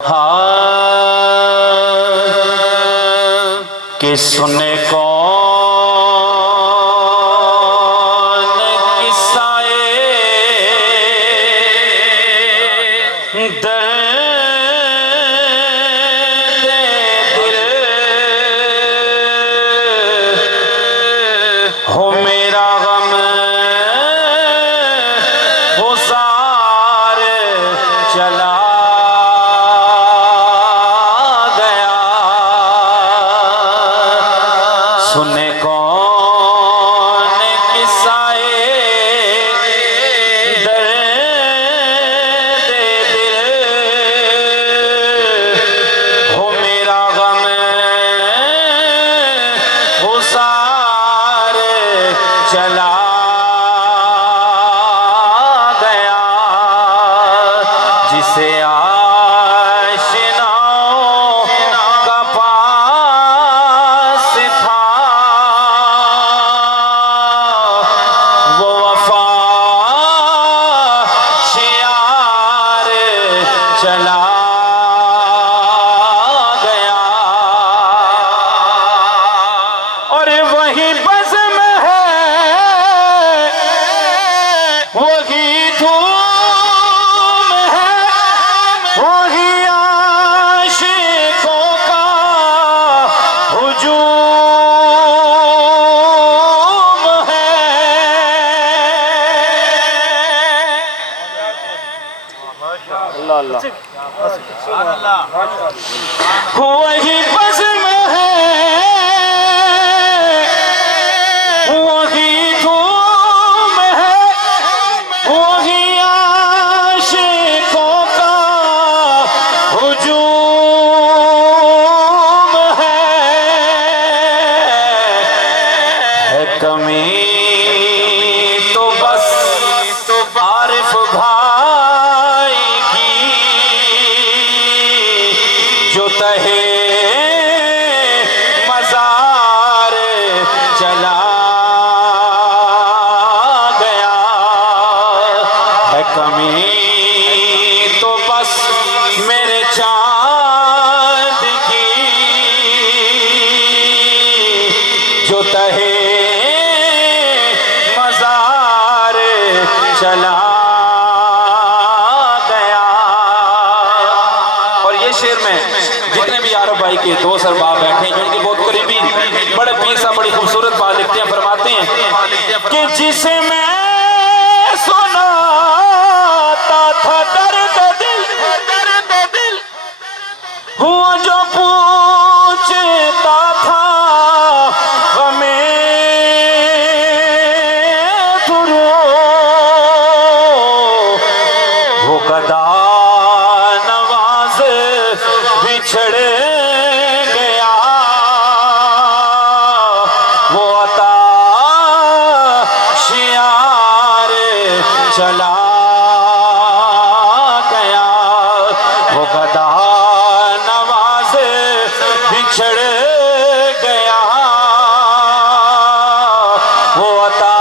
हाँ कि सुने कौन किस्साए दर्द दिल हो मेरा गम गुज़ार चला सुने कौन किस्साए दर्द दिल हो मेरा गम गुज़ार चला गया जिसे चला गया और वही बज़्म है वही धूम है वही आशिकों का हुजूम है अल्लाह वही बज़्म है वही धूम है वही आशिकों का हुजूम है कमी तो बस आरिफ भाई की जो तहे मज़ार चला गया है कमी तो बस मेरे चांद की जो तहे मज़ार चला शेर में जितने भी यारों भाई के दोस्त और बाप बैठे हैं जो इनके बहुत करीबी बड़े पीर साहब बड़ी खूबसूरत बात लिखते हैं फरमाते हैं कि जिसे मैं सुनाता था दर्द दिल हुआ जो पूछता था गमे तुरो वो कदा बिछड़ गया वो अता शियार चला गया वो गदा नवाज बिछड़ गया वो अता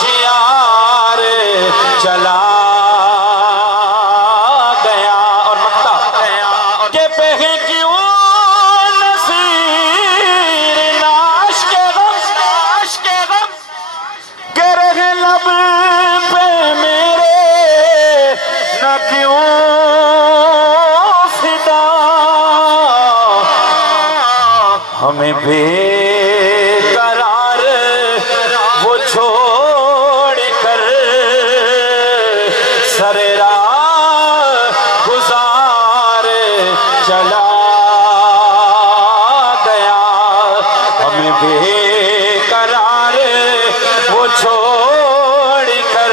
शियार चला क्यों फिदा हमें बेकरार वो छोड़ कर सरेरा गुज़ार चला गया हमें बेकरार वो छोड़ कर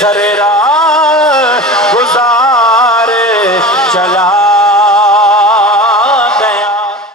सरेरा